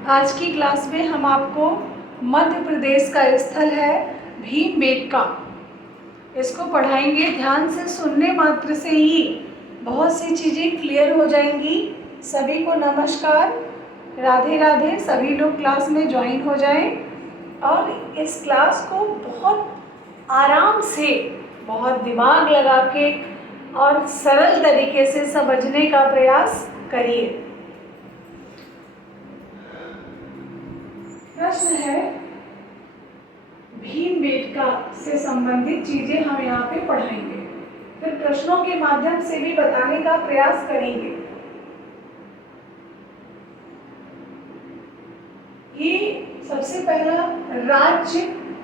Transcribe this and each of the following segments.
आज की क्लास में हम आपको मध्य प्रदेश का स्थल है भीमबेटका, इसको पढ़ाएंगे। ध्यान से सुनने मात्र से ही बहुत सी चीज़ें क्लियर हो जाएंगी। सभी को नमस्कार, राधे राधे। सभी लोग क्लास में ज्वाइन हो जाएं और इस क्लास को बहुत आराम से, बहुत दिमाग लगा के और सरल तरीके से समझने का प्रयास करिए। प्रश्न है, भीमबेटका से संबंधित चीजें हम यहाँ पे पढ़ाएंगे, फिर प्रश्नों के माध्यम से भी बताने का प्रयास करेंगे। ये सबसे पहला राज्य,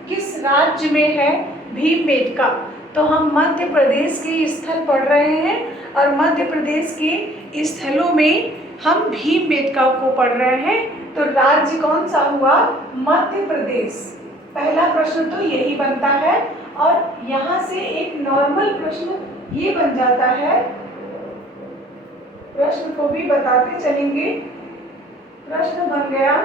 किस राज्य में है भीमबेटका? तो हम मध्य प्रदेश के स्थल पढ़ रहे हैं और मध्य प्रदेश के स्थलों में हम भीमबेटका को पढ़ रहे हैं। तो राज्य कौन सा हुआ? मध्य प्रदेश। पहला प्रश्न तो यही बनता है और यहाँ से एक नॉर्मल प्रश्न ये बन जाता है, प्रश्न को भी बताते चलेंगे। प्रश्न बन गया,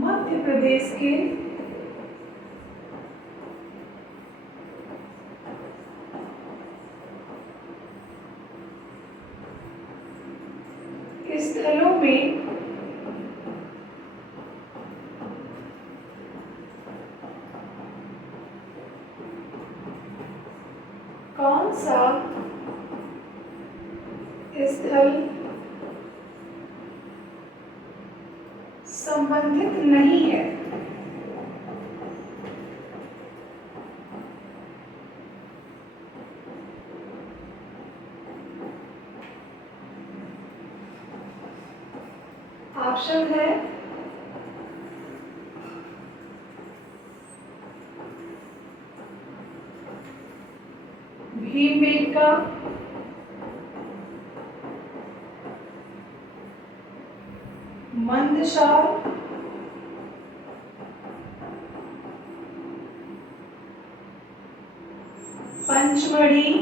मध्य प्रदेश के स्थलों में कौन सा स्थल संबंधित नहीं है? ऑप्शन है भीमबेटका, मंदसौर, पंचमढ़ी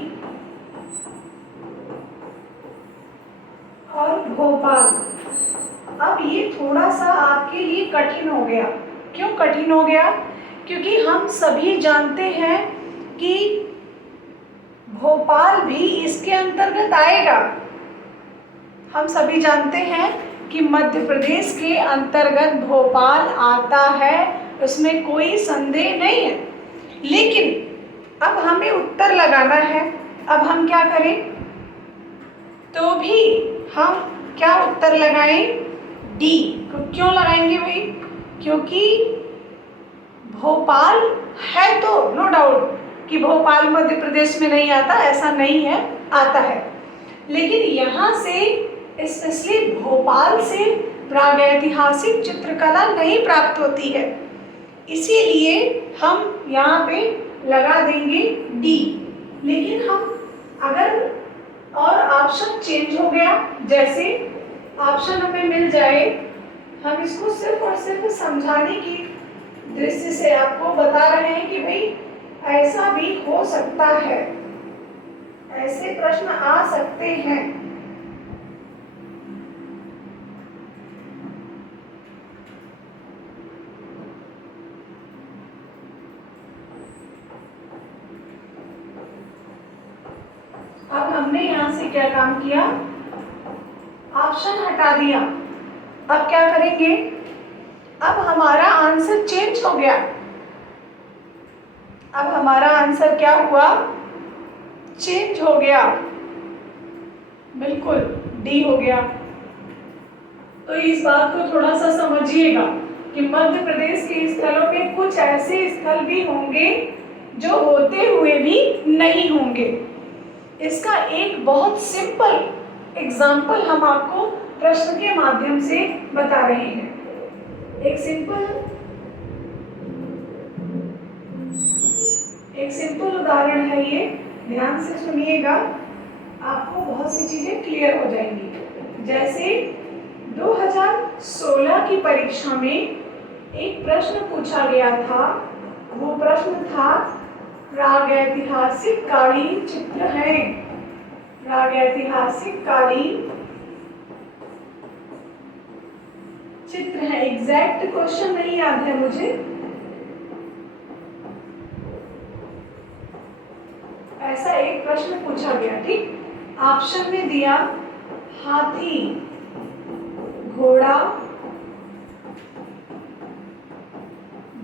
और भोपाल। अब ये थोड़ा सा आपके लिए कठिन हो गया। क्यों कठिन हो गया? क्योंकि हम सभी जानते हैं कि भोपाल भी इसके अंतर्गत आएगा। हम सभी जानते हैं कि मध्य प्रदेश के अंतर्गत भोपाल आता है, उसमें कोई संदेह नहीं है। लेकिन अब हमें उत्तर लगाना है। अब हम क्या करें? तो भी हम क्या उत्तर लगाएं? डी। क्यों लगाएंगे भाई? क्योंकि भोपाल है तो नो डाउट कि भोपाल मध्य प्रदेश में नहीं आता, ऐसा नहीं है, आता है। लेकिन यहाँ से स्पेशली भोपाल से प्रागैतिहासिक चित्रकला नहीं प्राप्त होती है, इसीलिए हम यहाँ पे लगा देंगे डी। लेकिन हम अगर और ऑप्शन चेंज हो गया, जैसे ऑप्शन हमें मिल जाए, हम इसको सिर्फ और सिर्फ समझाने की दृष्टि से आपको बता रहे हैं कि भाई ऐसा भी हो सकता है, ऐसे प्रश्न आ सकते हैं। अब हमने यहां से क्या काम किया? ऑप्शन हटा दिया। अब क्या करेंगे? अब हमारा आंसर चेंज हो गया। अब हमारा आंसर क्या हुआ? चेंज हो गया, बिल्कुल डी हो गया। तो इस बात को थोड़ा सा समझिएगा कि मध्य प्रदेश के स्थलों में कुछ ऐसे स्थल भी होंगे जो होते हुए भी नहीं होंगे। इसका एक बहुत सिंपल एग्जाम्पल हम आपको प्रश्न के माध्यम से बता रहे हैं। एक सिंपल उदाहरण है ये, ध्यान से सुनिएगा, आपको बहुत सी चीजें क्लियर हो जाएंगी। जैसे 2016 की परीक्षा में एक प्रश्न पूछा गया था, वो प्रश्न था प्रागैतिहासिक कालीन चित्र हैं, प्रागैतिहासिक कालीन चित्र है, एग्जैक्ट क्वेश्चन नहीं याद है मुझे, ऐसा एक प्रश्न पूछा गया, ठीक। ऑप्शन में दिया हाथी, घोड़ा,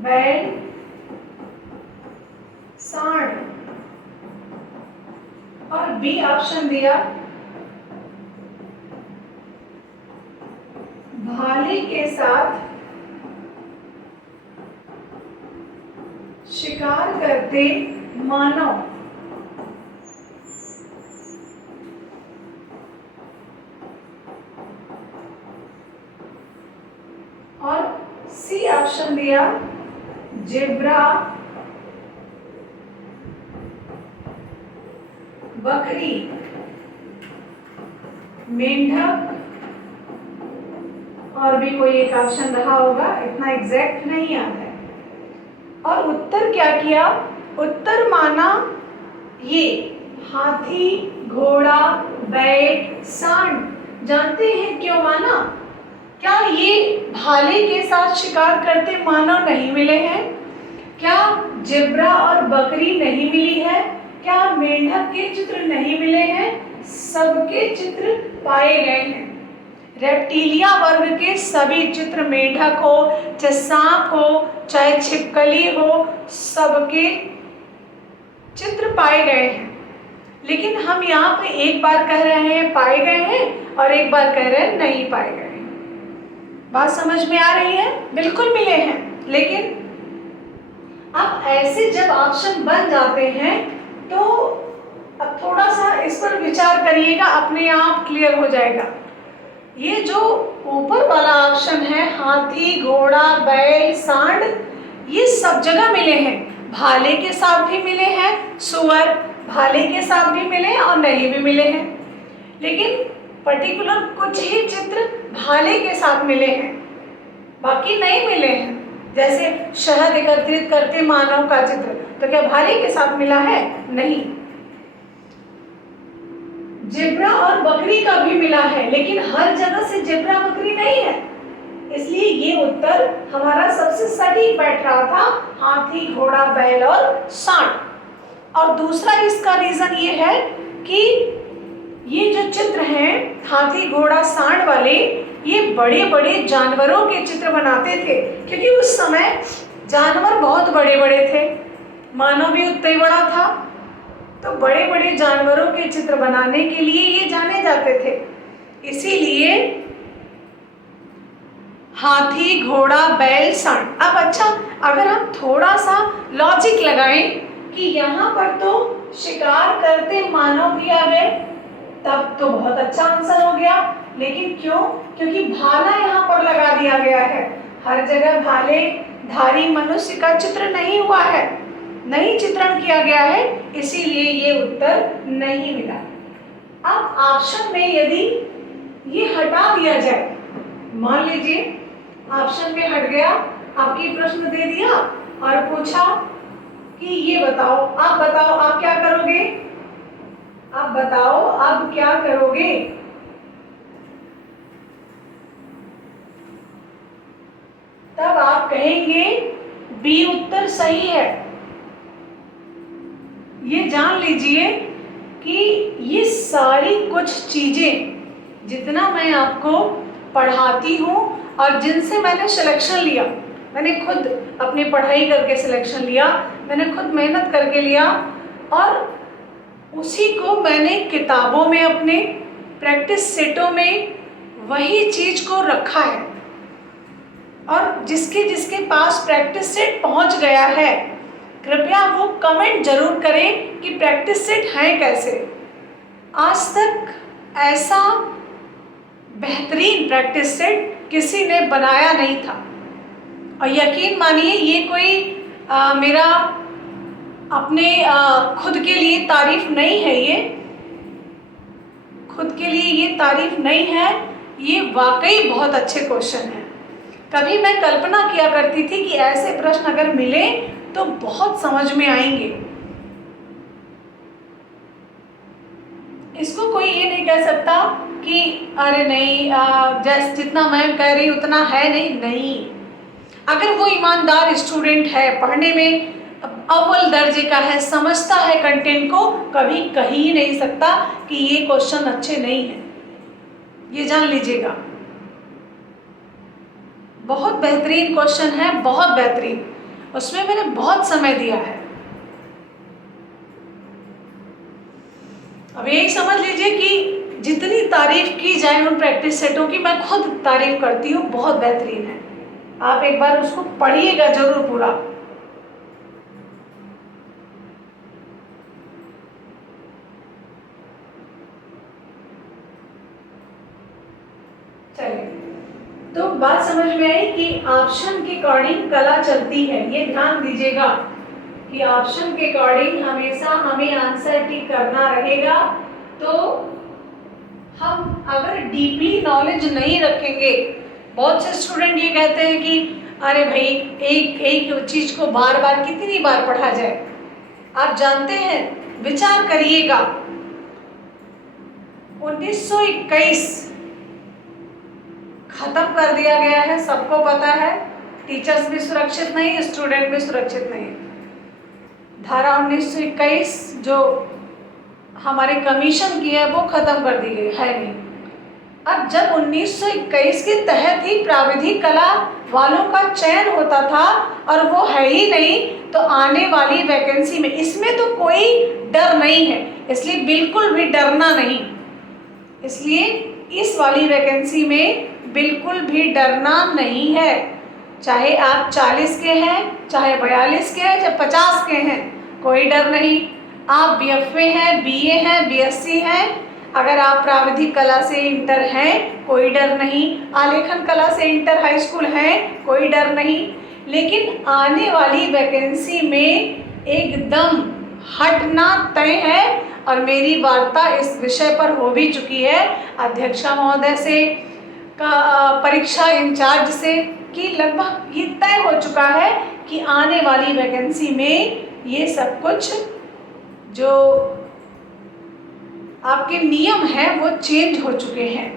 बैल, सांड, और बी ऑप्शन दिया भाले के साथ शिकार करते मानव। और सी ऑप्शन दिया जेब्रा, बकरी, मेंढक, और भी कोई एक ऑप्शन रहा होगा, इतना एग्जैक्ट नहीं याद है। और उत्तर क्या किया, उत्तर माना ये हाथी, घोड़ा, बैल, सांड। जानते हैं क्यों माना? क्या ये भाले के साथ शिकार करते मानव नहीं मिले हैं? क्या जेब्रा और बकरी नहीं मिली है? क्या मेंढक के चित्र नहीं मिले हैं? सबके चित्र पाए गए हैं। रेप्टिलिया वर्ग के सभी चित्र, मेंढक हो चाहे सांप हो चाहे छिपकली हो, सबके चित्र पाए गए हैं। लेकिन हम यहाँ पे एक बार कह रहे हैं पाए गए हैं और एक बार कह रहे हैं नहीं पाए गए हैं। बात समझ में आ रही है? बिल्कुल मिले हैं। लेकिन अब ऐसे जब ऑप्शन बन जाते हैं तो अब थोड़ा सा इस पर विचार करिएगा, अपने आप क्लियर हो जाएगा। ये जो ऊपर वाला ऑप्शन है हाथी, घोड़ा, बैल, सांड, ये सब जगह मिले हैं। भाले के साथ भी मिले हैं, सुअर भाले के साथ भी मिले हैं और नहीं भी मिले हैं। लेकिन पर्टिकुलर कुछ ही चित्र भाले के साथ मिले हैं, बाकी नहीं मिले हैं। जैसे शहद एकत्रित करते मानव का चित्र, तो क्या भाले के साथ मिला है? नहीं। जेब्रा और बकरी का भी मिला है, लेकिन हर जगह से जेब्रा बकरी नहीं है, इसलिए ये उत्तर हमारा सबसे सटीक बैठ रहा था, हाथी, घोड़ा, बैल और सांड। और दूसरा इसका रीजन ये है कि ये जो चित्र हैं हाथी, घोड़ा, सांड वाले, ये बड़े बड़े जानवरों के चित्र बनाते थे, क्योंकि उस समय जानवर बहुत बड़े बड़े थे, मानव भी उतना ही बड़ा था, तो बड़े बड़े जानवरों के चित्र बनाने के लिए ये जाने जाते थे। इसीलिए हाथी, घोड़ा, बैल, सांड। अब अच्छा, अगर हम थोड़ा सा लॉजिक लगाएं कि यहाँ पर तो शिकार करते मानव भी आ गए, तब तो बहुत अच्छा आंसर हो गया। लेकिन क्यों? क्योंकि भाला यहाँ पर लगा दिया गया है। हर जगह भाले धारी मनुष्य का चित्र नहीं हुआ है, नहीं चित्रण किया गया है, इसीलिए ये उत्तर नहीं मिला। अब ऑप्शन में यदि ये हटा दिया जाए, मान लीजिए ऑप्शन में हट गया, आपकी प्रश्न दे दिया और पूछा कि ये बताओ, आप बताओ आप क्या करोगे, आप बताओ अब क्या करोगे? तब आप कहेंगे बी उत्तर सही है। ये जान लीजिए कि ये सारी कुछ चीजें जितना मैं आपको पढ़ाती हूँ और जिनसे मैंने सिलेक्शन लिया, मैंने खुद अपनी पढ़ाई करके सिलेक्शन लिया, मैंने खुद मेहनत करके लिया, और उसी को मैंने किताबों में, अपने प्रैक्टिस सेटों में वही चीज को रखा है। और जिसके जिसके पास प्रैक्टिस सेट पहुंच गया है, कृपया वो कमेंट जरूर करें कि प्रैक्टिस सेट है कैसे। आज तक ऐसा बेहतरीन प्रैक्टिस सेट किसी ने बनाया नहीं था, और यकीन मानिए ये कोई मेरा अपने खुद के लिए तारीफ नहीं है, ये खुद के लिए ये तारीफ नहीं है, ये वाकई बहुत अच्छे क्वेश्चन हैं। कभी मैं कल्पना किया करती थी कि ऐसे प्रश्न अगर मिले तो बहुत समझ में आएंगे। इसको कोई ये नहीं कह सकता कि अरे नहीं, जैसे जितना मैं कह रही उतना है नहीं। अगर वो ईमानदार स्टूडेंट है, पढ़ने में अव्वल दर्जे का है, समझता है कंटेंट को, कभी कह ही नहीं सकता कि ये क्वेश्चन अच्छे नहीं है। ये जान लीजिएगा। बहुत बेहतरीन क्वेश्चन है, बहुत बेहतरीन, उसमें मैंने बहुत समय दिया है। अब यही समझ लीजिए कि जितनी तारीफ की जाए उन प्रैक्टिस सेटों की, मैं खुद तारीफ करती हूँ, बहुत बेहतरीन है। आप एक बार उसको पढ़िएगा जरूर पूरा। चलिए, तो बात समझ में आई कि ऑप्शन के अकॉर्डिंग कला चलती है। ये ध्यान दीजिएगा कि ऑप्शन के अकॉर्डिंग हमेशा हमें आंसर टिक करना रहेगा। तो हम अगर डीपली नॉलेज नहीं रखेंगे, बहुत से स्टूडेंट ये कहते हैं कि अरे भाई एक चीज को बार बार कितनी बार पढ़ा जाए। आप जानते हैं, विचार करिएगा, 1921 खत्म कर दिया गया है, सबको पता है। टीचर्स भी सुरक्षित नहीं, स्टूडेंट भी सुरक्षित नहीं। धारा 1921 जो हमारे कमीशन की है वो खत्म कर दी गई है नहीं। अब जब 1921 के तहत ही प्राविधिक कला वालों का चयन होता था और वो है ही नहीं, तो आने वाली वैकेंसी में इसमें तो कोई डर नहीं है, इसलिए बिल्कुल भी डरना नहीं। इसलिए इस वाली वैकेंसी में बिल्कुल भी डरना नहीं है। चाहे आप 40 के हैं, चाहे 42 के हैं, चाहे 50 के हैं, कोई डर नहीं। आप BFA हैं, BA हैं, BSc हैं, अगर आप प्राविधिक कला से इंटर हैं, कोई डर नहीं। आलेखन कला से इंटर हाई स्कूल हैं, कोई डर नहीं। लेकिन आने वाली वैकेंसी में एकदम हटना तय है, और मेरी वार्ता इस विषय पर हो भी चुकी है अध्यक्षा महोदय से, परीक्षा इंचार्ज से, कि लगभग ये तय हो चुका है कि आने वाली वैकेंसी में ये सब कुछ जो आपके नियम हैं वो चेंज हो चुके हैं।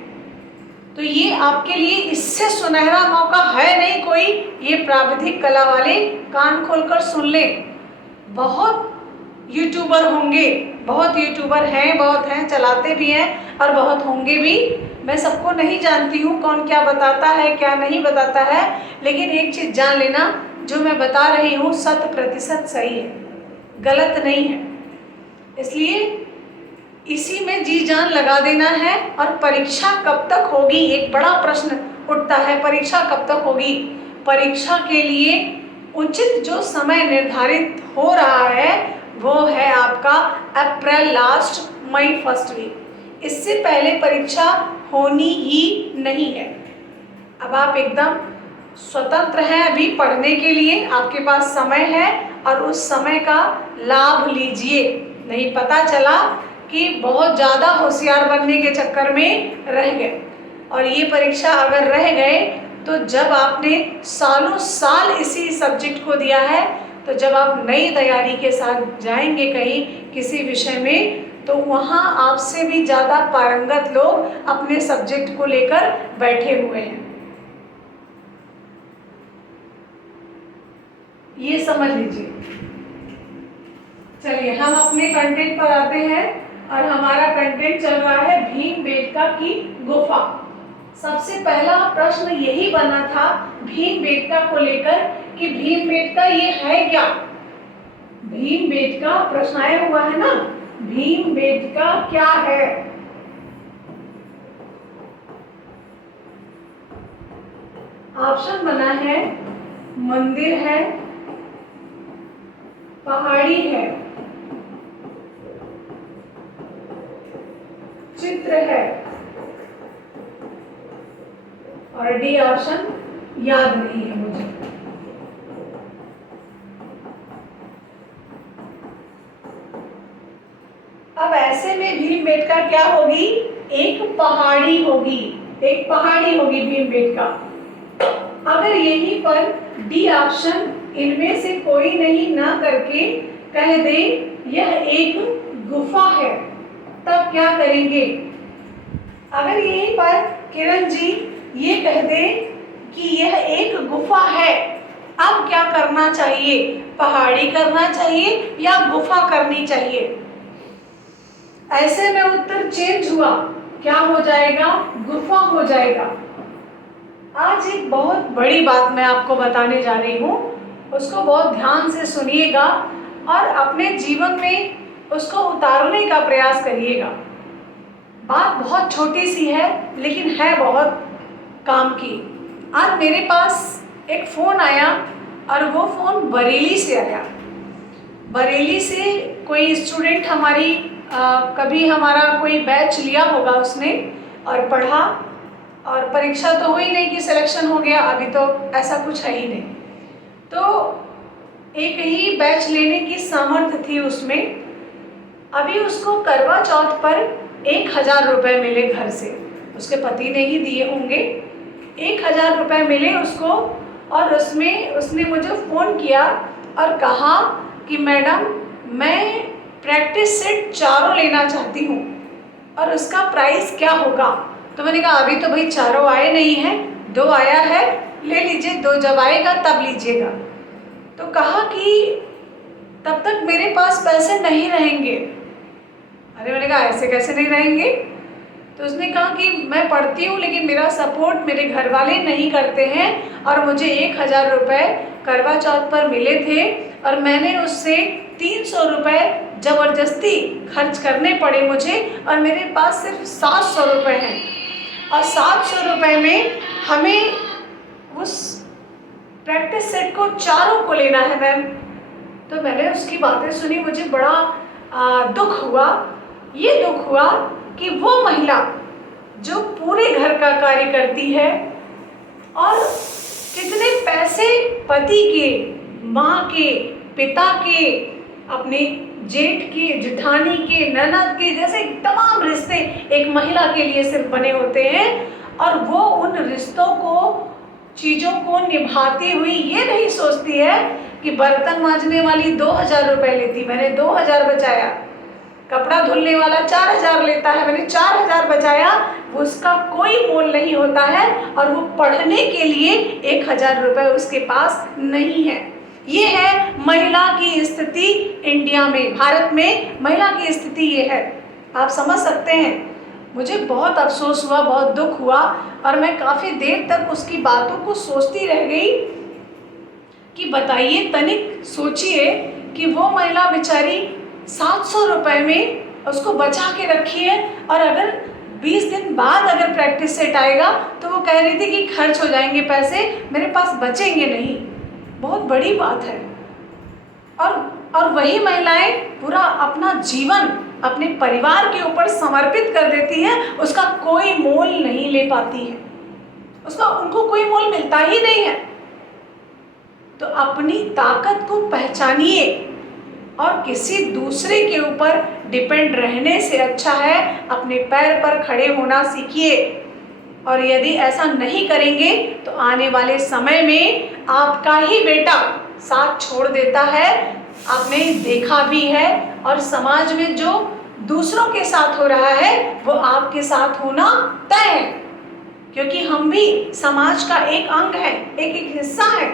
तो ये आपके लिए इससे सुनहरा मौका है नहीं कोई। ये प्राविधिक कला वाले कान खोलकर सुन लें। बहुत यूट्यूबर होंगे, बहुत यूट्यूबर हैं, बहुत हैं, चलाते भी हैं और बहुत होंगे भी। मैं सबको नहीं जानती हूँ कौन क्या बताता है क्या नहीं बताता है, लेकिन एक चीज़ जान लेना, जो मैं बता रही हूँ 100% सही है, गलत नहीं है। इसलिए इसी में जी जान लगा देना है। और परीक्षा कब तक होगी, एक बड़ा प्रश्न उठता है, परीक्षा कब तक होगी। परीक्षा के लिए उचित जो समय निर्धारित हो रहा है वो है आपका अप्रैल लास्ट, मई फर्स्ट वीक। इससे पहले परीक्षा होनी ही नहीं है। अब आप एकदम स्वतंत्र हैं अभी पढ़ने के लिए, आपके पास समय है और उस समय का लाभ लीजिए। नहीं पता चला कि बहुत ज़्यादा होशियार बनने के चक्कर में रह गए, और ये परीक्षा अगर रह गए तो जब आपने सालों साल इसी सब्जेक्ट को दिया है, तो जब आप नई तैयारी के साथ जाएंगे कहीं किसी विषय में, तो वहाँ आपसे भी ज़्यादा पारंगत लोग अपने सब्जेक्ट को लेकर बैठे हुए हैं। ये समझ लीजिए। चलिए हम अपने कंटेंट पर आते हैं, और हमारा कंटेंट चल रहा है भीमबेटका की गुफा। सबसे पहला प्रश्न यही बना था भीमबेटका को लेकर कि भीमबेटका ये है क्या। भीमबेटका प्रश्न आया हुआ है ना, भीमबेटका क्या है। ऑप्शन बना है मंदिर है, पहाड़ी है, चित्र है, और डी ऑप्शन याद नहीं है मुझे। अब ऐसे में भीमबेटका क्या होगी, एक पहाड़ी होगी, एक पहाड़ी होगी भीमबेटका। अगर यहीं पर डी ऑप्शन इनमें से कोई नहीं ना करके कह दे यह एक गुफा है, तब क्या करेंगे। अगर यहीं पर किरण जी ये कह दे कि यह एक गुफा है, अब क्या करना चाहिए, पहाड़ी करना चाहिए या गुफा करनी चाहिए? ऐसे में उत्तर चेंज हुआ, क्या हो जाएगा? गुफा हो जाएगा। आज एक बहुत बड़ी बात मैं आपको बताने जा रही हूँ, उसको बहुत ध्यान से सुनिएगा और अपने जीवन में उसको उतारने का प्रयास करिएगा। बात बहुत छोटी सी है लेकिन है बहुत काम की। आज मेरे पास एक फ़ोन आया और वो फ़ोन बरेली से आया। बरेली से कोई स्टूडेंट हमारी कभी हमारा कोई बैच लिया होगा उसने और पढ़ा, और परीक्षा तो हुई नहीं कि सिलेक्शन हो गया, अभी तो ऐसा कुछ है ही नहीं। तो एक ही बैच लेने की सामर्थ्य थी उसमें। अभी उसको करवा चौथ पर 1000 रुपये मिले घर से, उसके पति ने ही दिए होंगे। 1000 रुपये मिले उसको, और उसमें उसने मुझे फ़ोन किया और कहा कि मैडम मैं प्रैक्टिस सेट 4 लेना चाहती हूँ और उसका प्राइस क्या होगा। तो मैंने कहा अभी तो भाई 4 आए नहीं हैं, 2 आया है, ले लीजिए, 2 जब आएगा तब लीजिएगा। तो कहा कि तब तक मेरे पास पैसे नहीं रहेंगे। अरे मैंने कहा ऐसे कैसे नहीं रहेंगे? तो उसने कहा कि मैं पढ़ती हूँ लेकिन मेरा सपोर्ट मेरे घर वाले नहीं करते हैं और मुझे 1000 रुपये करवा चौथ पर मिले थे और मैंने उससे 300 रुपये ज़बरदस्ती खर्च करने पड़े मुझे, और मेरे पास सिर्फ 700 रुपये हैं और 700 रुपये में हमें उस प्रैक्टिस सेट को 4 को लेना है मैम। तो मैंने उसकी बातें सुनी, मुझे बड़ा दुख हुआ। ये दुख हुआ कि वो महिला जो पूरे घर का कार्य करती है और कितने पैसे पति के, माँ के, पिता के, अपने जेठ के, जेठानी के, ननद के, जैसे तमाम रिश्ते एक महिला के लिए सिर्फ बने होते हैं, और वो उन रिश्तों को, चीज़ों को निभाती हुई ये नहीं सोचती है कि बर्तन मांजने वाली 2000 रुपये लेती, मैंने 2000 बचाया, कपड़ा धुलने वाला 4000 लेता है, मैंने 4000 बचाया, उसका कोई मोल नहीं होता है, और वो पढ़ने के लिए 1000 रुपये उसके पास नहीं है। ये है महिला की स्थिति इंडिया में, भारत में महिला की स्थिति ये है। आप समझ सकते हैं। मुझे बहुत अफसोस हुआ, बहुत दुख हुआ, और मैं काफ़ी देर तक उसकी बातों को सोचती रह गई कि बताइए, तनिक सोचिए कि वो महिला बेचारी 700 रुपये में उसको बचा के रखी है, और अगर 20 दिन बाद अगर प्रैक्टिस सेट आएगा तो वो कह रही थी कि खर्च हो जाएंगे पैसे, मेरे पास बचेंगे नहीं। बहुत बड़ी बात है। और वही महिलाएं पूरा अपना जीवन अपने परिवार के ऊपर समर्पित कर देती हैं, उसका कोई मोल नहीं ले पाती है, उसका उनको कोई मोल मिलता ही नहीं है। तो अपनी ताकत को पहचानिए, और किसी दूसरे के ऊपर डिपेंड रहने से अच्छा है अपने पैर पर खड़े होना सीखिए। और यदि ऐसा नहीं करेंगे तो आने वाले समय में आपका ही बेटा साथ छोड़ देता है। आपने देखा भी है, और समाज में जो दूसरों के साथ हो रहा है वो आपके साथ होना तय है, क्योंकि हम भी समाज का एक अंग है, एक हिस्सा है।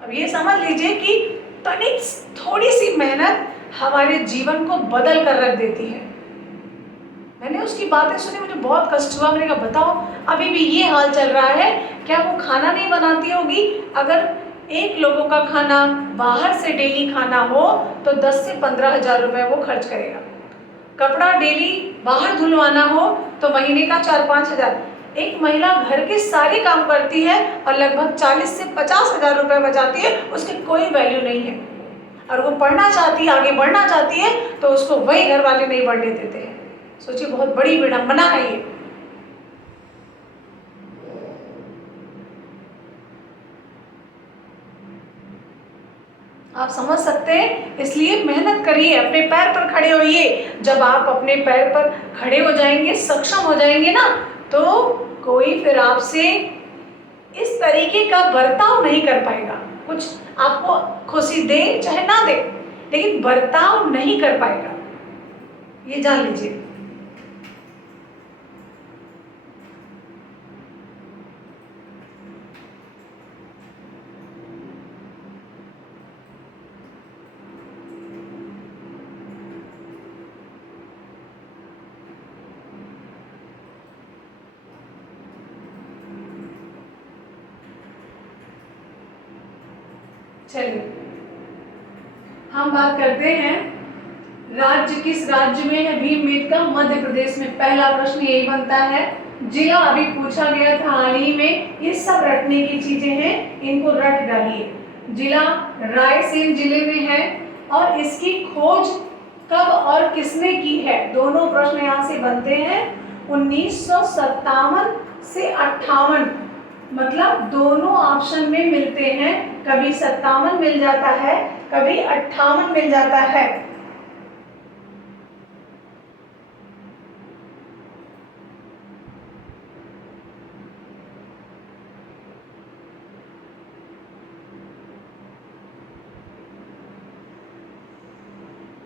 अब ये समझ लीजिए कि तनिक थोड़ी सी मेहनत हमारे जीवन को बदल कर रख देती है। मैंने उसकी बातें सुनी, मुझे बहुत कष्ट हुआ। मैंने कहा बताओ, अभी भी ये हाल चल रहा है, क्या वो खाना नहीं बनाती होगी? अगर एक लोगों का खाना बाहर से डेली खाना हो तो 10 से 15,000 रुपये वो खर्च करेगा। कपड़ा डेली बाहर धुलवाना हो तो महीने का 4-5 हज़ार। एक महिला घर के सारे काम करती है और लगभग 40 से 50,000 रुपये बचाती है, उसकी कोई वैल्यू नहीं है। और वो पढ़ना चाहती है, आगे बढ़ना चाहती है, तो उसको वही घर वाले नहीं बढ़ने देते हैं। सोचिए, बहुत बड़ी विडंबना है ये। आप समझ सकते हैं। इसलिए मेहनत करिए, अपने पैर पर खड़े होइए। जब आप अपने पैर पर खड़े हो जाएंगे, सक्षम हो जाएंगे ना, तो कोई फिर आपसे इस तरीके का बर्ताव नहीं कर पाएगा। कुछ आपको खुशी दे चाहे ना दे, लेकिन बर्ताव नहीं कर पाएगा, ये जान लीजिए। चलिए हम बात करते हैं राज्य किस राज्य में है भीमबेटका? मध्य प्रदेश में। पहला प्रश्न यही बनता है। जिला अभी पूछा गया था हाल ही में, ये सब रटने की चीजें हैं, इनको रट डालिए। जिला रायसेन जिले में है और इसकी खोज कब और किसने की है? दोनों प्रश्न यहाँ से बनते हैं। 1957 से 58, मतलब दोनों ऑप्शन में मिलते हैं। कभी 57 मिल जाता है, कभी 58 मिल जाता है।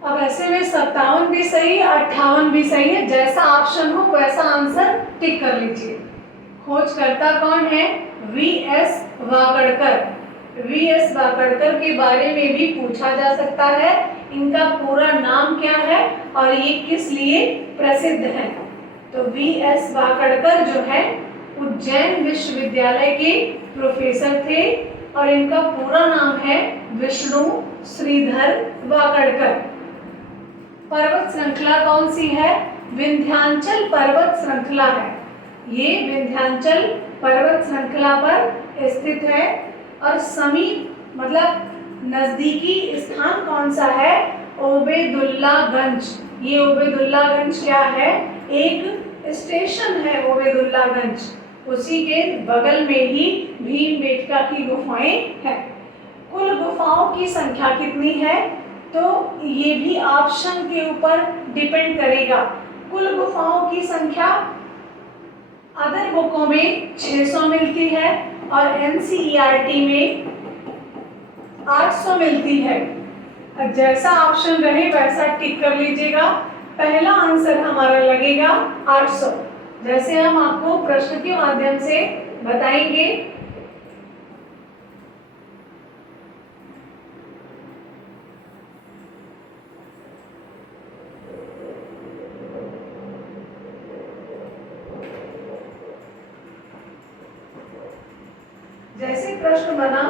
अब ऐसे में 57 भी सही है, 58 भी सही है। जैसा ऑप्शन हो वैसा आंसर टिक कर लीजिए। खोजकर्ता कौन है? वी.एस. वाकड़कर। वी.एस. वाकड़कर के बारे में भी पूछा जा सकता है। इनका पूरा नाम क्या है और ये किस लिए प्रसिद्ध है? तो वी.एस. वाकड़कर जो है उज्जैन विश्वविद्यालय के प्रोफेसर थे और इनका पूरा नाम है विष्णु श्रीधर वाकड़कर। पर्वत श्रृंखला कौन सी है? विंध्याचल पर्वत श्रृंखला है। ये विंध्याचल पर्वत श्रृंखला पर स्थित है। और समीप मतलब नजदीकी स्थान कौन सा है? ओबेदुल्लागंज। ये ओबेदुल्लागंज क्या है? एक स्टेशन है ओबेदुल्लागंज। उसी के बगल में ही भीमबेटका की गुफाएं हैं। कुल गुफाओं की संख्या कितनी है? तो ये भी ऑप्शन के ऊपर डिपेंड करेगा। कुल गुफाओं की संख्या अदर बुकों में 600 मिलती है और एनसीईआरटी में 800 मिलती है। जैसा ऑप्शन रहे वैसा टिक कर लीजिएगा। पहला आंसर हमारा लगेगा 800, जैसे हम आपको प्रश्न के माध्यम से बताएंगे। जैसे प्रश्न बना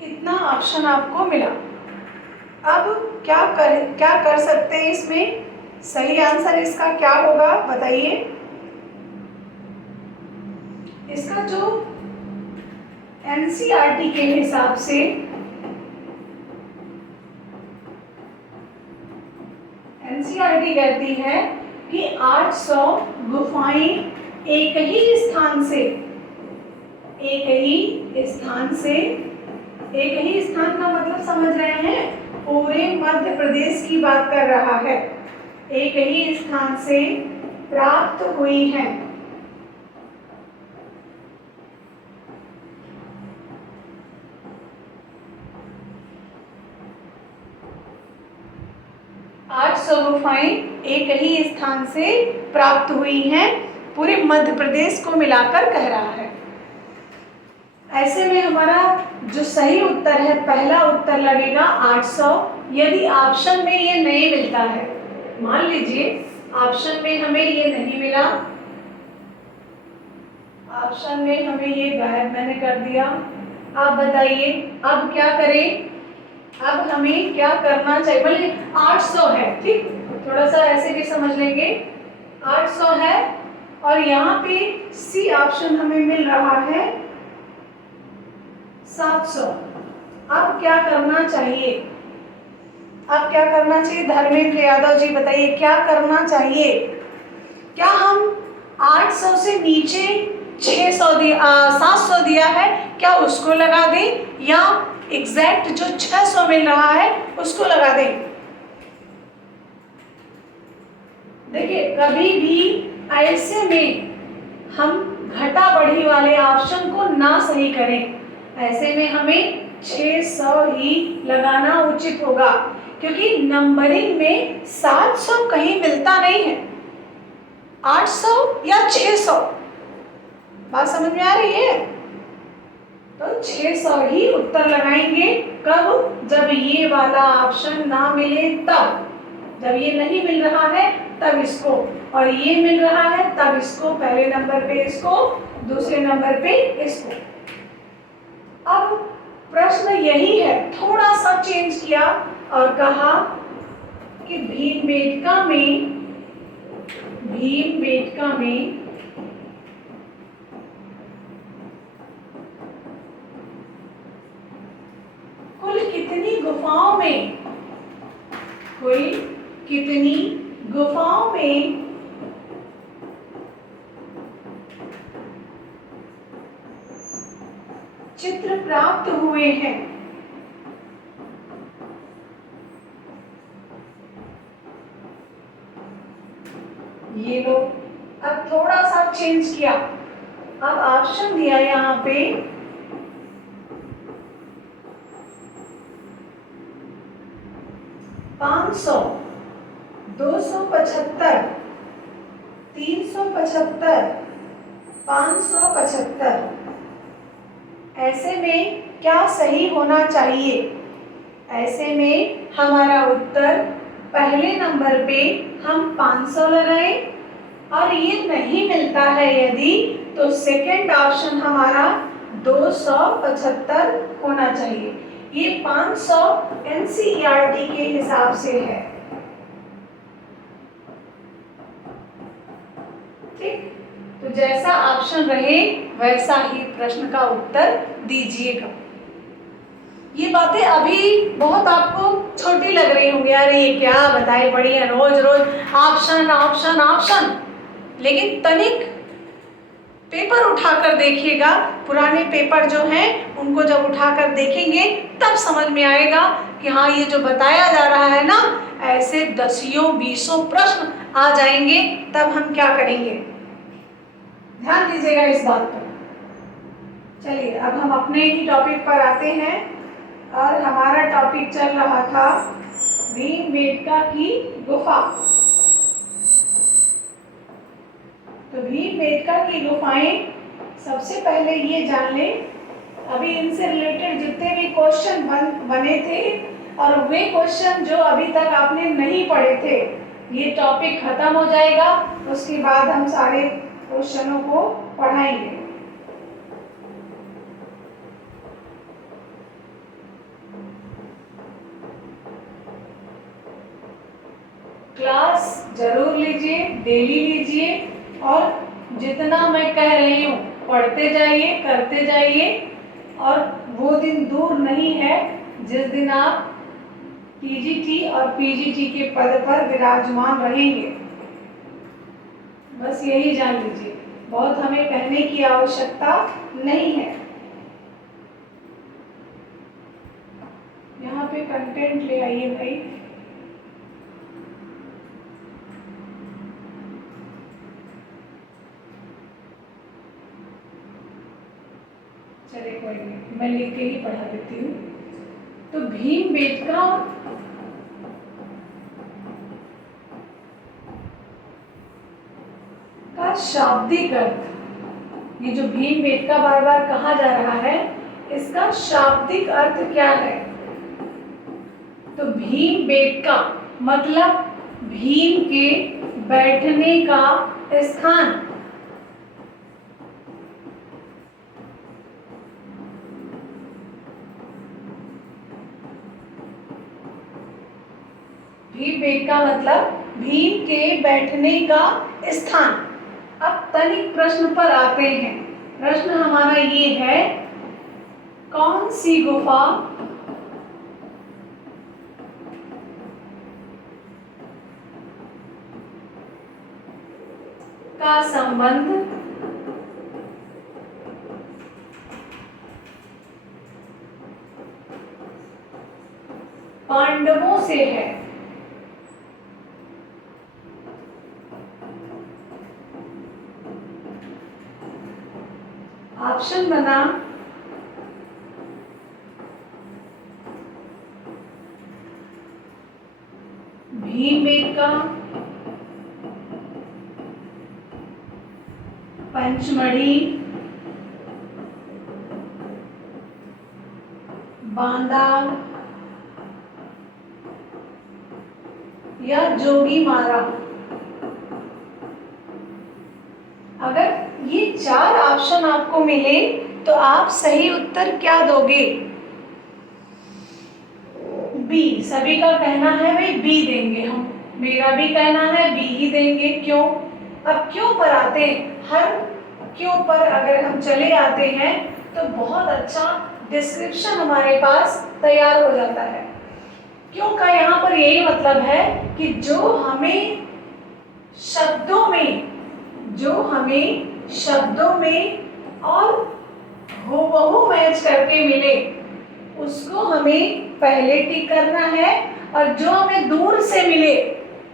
इतना ऑप्शन आपको मिला। अब क्या कर सकते हैं इसमें? सही आंसर इसका क्या होगा बताइए? इसका जो एनसीईआरटी के हिसाब से एनसीईआरटी कहती है कि 800 गुफाएं एक ही स्थान का मतलब समझ रहे हैं? पूरे मध्य प्रदेश की बात कर रहा है। एक ही स्थान से प्राप्त हुई हैं। गुफाएं एक ही स्थान से प्राप्त हुई हैं, पूरे मध्य प्रदेश को मिलाकर कह रहा है। ऐसे में हमारा जो सही उत्तर है, पहला उत्तर लगेगा 800। यदि ऑप्शन में ये नहीं मिलता है, मान लीजिए ऑप्शन में हमें ये नहीं मिला, ऑप्शन में हमें ये गायब मैंने कर दिया। आप बताइए अब क्या करें? अब हमें क्या करना चाहिए? बोलिए 800 है, ठीक, थोड़ा सा ऐसे भी समझ लेंगे। 800 है और यहाँ पे सी ऑप्शन हमें मिल रहा है 700। अब क्या करना चाहिए? अब क्या करना चाहिए धर्मेंद्र यादव जी, बताइए क्या करना चाहिए? क्या हम 800 से नीचे 700 दिया है, क्या उसको लगा दें या एग्जैक्ट जो 600 मिल रहा है उसको लगा दें? देखिए कभी भी ऐसे में हम घटा बढ़ी वाले ऑप्शन को ना सही करें। ऐसे में हमें 600 ही लगाना उचित होगा, क्योंकि नंबरिंग में 700 कहीं मिलता नहीं है। 800 या 600, बात समझ में आ रही है? तो 600 ही उत्तर लगाएंगे। कब? जब ये वाला ऑप्शन ना मिले तब। जब ये नहीं मिल रहा है तब इसको, और ये मिल रहा है तब इसको, पहले नंबर पे इसको, दूसरे नंबर पे इसको। अब प्रश्न यही है, थोड़ा सा चेंज किया और कहा कि भीमबेटका में कुल कितनी गुफाओं में चित्र प्राप्त हुए हैं? ये लो, अब थोड़ा सा चेंज किया। अब ऑप्शन दिया यहाँ पे 500, 275, 375, 575। ऐसे में क्या सही होना चाहिए? ऐसे में हमारा उत्तर पहले नंबर पे हम 500 लगाएं, और ये नहीं मिलता है यदि, तो सेकंड ऑप्शन हमारा 275 होना चाहिए। ये 500 एनसीईआरटी के हिसाब से है। ठीक, तो जैसा ऑप्शन रहे वैसा ही प्रश्न का उत्तर दीजिएगा। ये बातें अभी बहुत आपको छोटी लग रही होंगी, अरे ये क्या बताए पड़ी है, रोज रोज ऑप्शन ऑप्शन ऑप्शन। लेकिन तनिक पेपर उठाकर देखिएगा, पुराने पेपर जो हैं उनको जब उठाकर देखेंगे तब समझ में आएगा कि हाँ ये जो बताया जा रहा है ना, ऐसे 10-20 प्रश्न आ जाएंगे, तब हम क्या करेंगे? ध्यान दीजिएगा इस बात पर। चलिए अब हम अपने ही टॉपिक पर आते हैं, और हमारा टॉपिक चल रहा था भीमबेटका की गुफा। तो भीमबेटका की गुफाएं, सबसे पहले ये जान लें, अभी इनसे रिलेटेड जितने भी क्वेश्चन बने थे और वे क्वेश्चन जो अभी तक आपने नहीं पढ़े थे, ये टॉपिक खत्म हो जाएगा, उसके बाद हम सारे क्वेश्चनों को पढ़ाएंगे। क्लास जरूर लीजिए, डेली लीजिए, और जितना मैं कह रही हूँ पढ़ते जाइए, करते जाइए। और वो दिन दूर नहीं है जिस दिन आप टीजीटी और पीजीटी के पद पर विराजमान रहेंगे। बस यही जान लीजिए, बहुत हमें कहने की आवश्यकता नहीं है। यहाँ पे कंटेंट ले आइए भाई। चलिए कोई नहीं, मैं लिख के ही पढ़ा देती हूँ। तो भीमबेटका का शाब्दिक अर्थ, ये जो भीमबेटका बार बार कहा जा रहा है, इसका शाब्दिक अर्थ क्या है? तो भीमबेटका मतलब भीम के बैठने का स्थान। भीमबेटका मतलब भीम के बैठने का स्थान। अब तनिक प्रश्न पर आते हैं। प्रश्न हमारा ये है, कौन सी गुफा का संबंध पांडवों से है? ऑप्शन बना भीमबेटका, पंचमढ़ी, बांदा या जोगीमारा। अगर ये 4 ऑप्शन आपको मिले तो आप सही उत्तर क्या दोगे? बी। सभी का कहना है भाई बी देंगे हम, मेरा भी कहना है बी ही देंगे। क्यों? अब क्यों पर आते हैं, हर क्यों पर अगर हम चले आते हैं तो बहुत अच्छा डिस्क्रिप्शन हमारे पास तैयार हो जाता है। क्यों का यहाँ पर यही मतलब है कि जो हमें शब्दों में और हूबहू मैच करके मिले उसको हमें पहले टिक करना है, और जो हमें दूर से मिले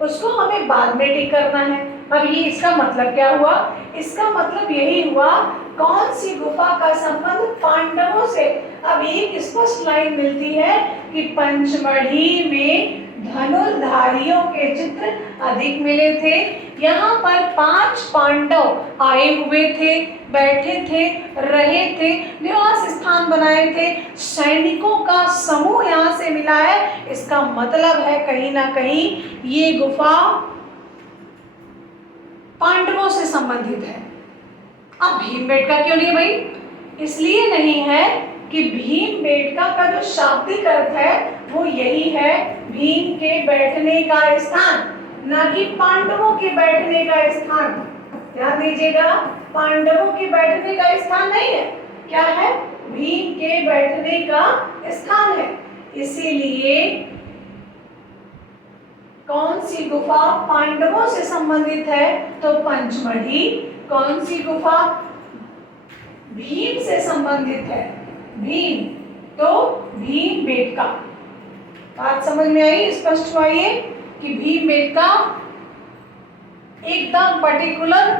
उसको हमें बाद में टिक करना है। अब ये इसका मतलब क्या हुआ? इसका मतलब यही हुआ, कौन सी गुफा का संबंध पांडवों से। अब एक स्पष्ट लाइन मिलती है कि पंचमढ़ी में धनुर्धारियों के चित्र अधिक मिले थे। यहाँ पर 5 पांडव आए हुए थे, बैठे थे, रहे थे, निवास स्थान बनाए थे, सैनिकों का समूह यहाँ से मिला है। इसका मतलब है कहीं ना कहीं ये गुफा पांडवों से संबंधित है। अब भीमबेटका क्यों नहीं भाई? इसलिए नहीं है कि भीमबेटका का जो शाब्दिक अर्थ है वो यही है, भीम के बैठने का स्थान, ना कि पांडवों के बैठने का स्थान। ध्यान दीजिएगा, पांडवों के बैठने का स्थान नहीं है, क्या है? भीम के बैठने का स्थान है। इसीलिए कौन सी गुफा पांडवों से संबंधित है? तो पंचमढ़ी। कौन सी गुफा भीम से संबंधित है? भीम, तो भीमबेटका। बात समझ में आई, स्पष्ट हुआ ये कि भीमबेटका एकदम पर्टिकुलर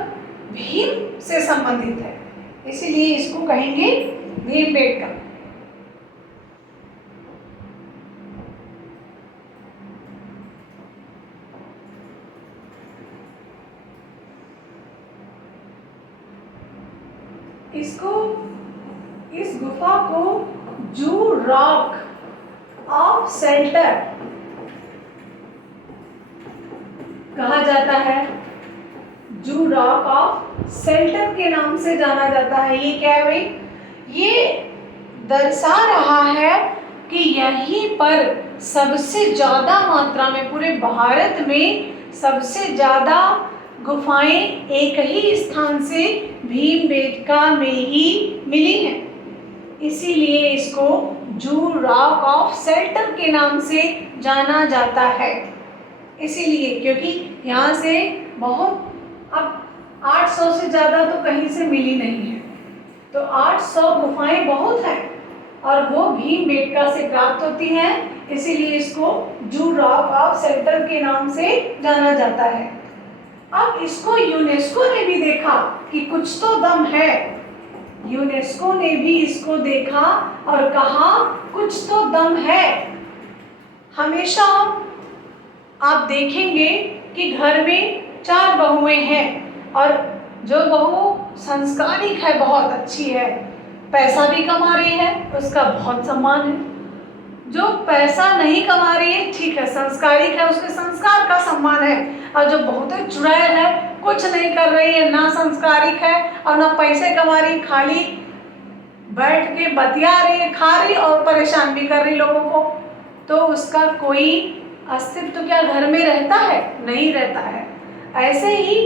भीम से संबंधित है, इसीलिए इसको कहेंगे भीमबेटका। इस गुफा को जू रॉक ऑफ शेल्टर कहा जाता है। जू रॉक ऑफ शेल्टर के नाम से जाना जाता है। ये क्या है भाई? ये दर्शा रहा है कि यहीं पर सबसे ज्यादा मात्रा में, पूरे भारत में सबसे ज्यादा गुफाएं एक ही स्थान से भीमबेटका में ही मिली हैं। इसीलिए इसको जू रॉक ऑफ शेल्टर के नाम से जाना जाता है। इसीलिए क्योंकि यहाँ से बहुत, अब 800 से ज़्यादा तो कहीं से मिली नहीं है, तो 800 गुफाएं बहुत हैं और वो भीमबेटका से प्राप्त होती हैं। इसीलिए इसको जू रॉक ऑफ शेल्टर के नाम से जाना जाता है। अब इसको यूनेस्को ने भी देखा कि कुछ तो दम है। यूनेस्को ने भी इसको देखा और कहा कुछ तो दम है। हमेशा आप देखेंगे कि घर में 4 बहुएं हैं और जो बहू संस्कारिक है, बहुत अच्छी है, पैसा भी कमा रही है, उसका बहुत सम्मान है। जो पैसा नहीं कमा रही है, ठीक है, संस्कारिक है, उसके संस्कार का सम्मान है। और जो बहुत चुड़ैल है, कुछ नहीं कर रही है, ना संस्कारिक है और ना पैसे कमा रही, खाली बैठ के बतिया रही है, खा रही और परेशान भी कर रही लोगों को, तो उसका कोई अस्तित्व क्या घर में रहता है? नहीं रहता है। ऐसे ही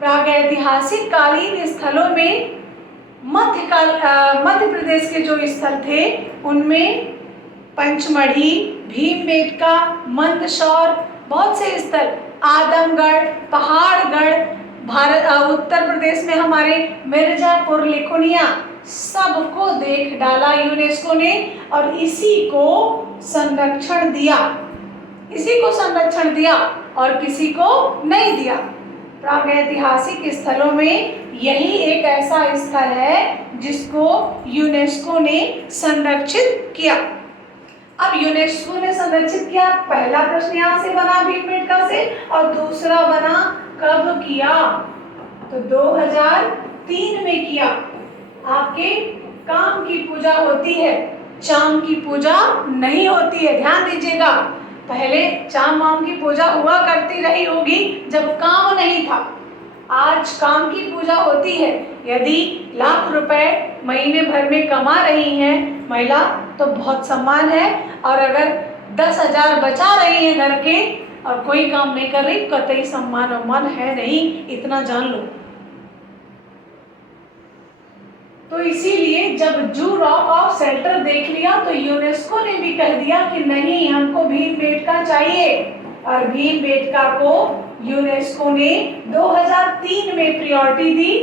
प्रागैतिहासिक कालीन स्थलों में मध्य प्रदेश के जो स्थल थे उनमें पंचमढ़ी, भीमबेटका, मंदसौर, बहुत से स्थल, आदमगढ़, पहाड़गढ़, उत्तर प्रदेश में हमारे मिर्जापुर, लिकुनिया, सबको देख डाला यूनेस्को ने और इसी को संरक्षण दिया, और किसी को नहीं दिया। प्रागैतिहासिक स्थलों में यही एक ऐसा स्थल है जिसको यूनेस्को ने संरक्षित किया। अब यूनेस्को ने संरक्षित किया, पहला प्रश्न यहाँ से बना भीमबेटका से, और दूसरा बना कब किया, तो 2003 में किया। आपके काम की पूजा होती है, चाम की पूजा नहीं होती है, ध्यान दीजिएगा। पहले चाम वाम की पूजा हुआ करती रही होगी जब काम नहीं था, आज काम की पूजा होती है। यदि लाख रुपए महीने भर में कमा रही हैं महिला तो बहुत सम्मान है, और अगर 10,000 बचा रही है घर के और कोई काम नहीं कर रही, कतई सम्मान अम्मान है नहीं, इतना जान लो। तो इसीलिए जब जू रॉक ऑफ सेल्टर देख लिया तो यूनेस्को ने भी कह दिया कि नहीं, हमको भीमबेटका चाहिए, और भीमबेटका को यूनेस्को ने 2003 में प्रायोरिटी दी।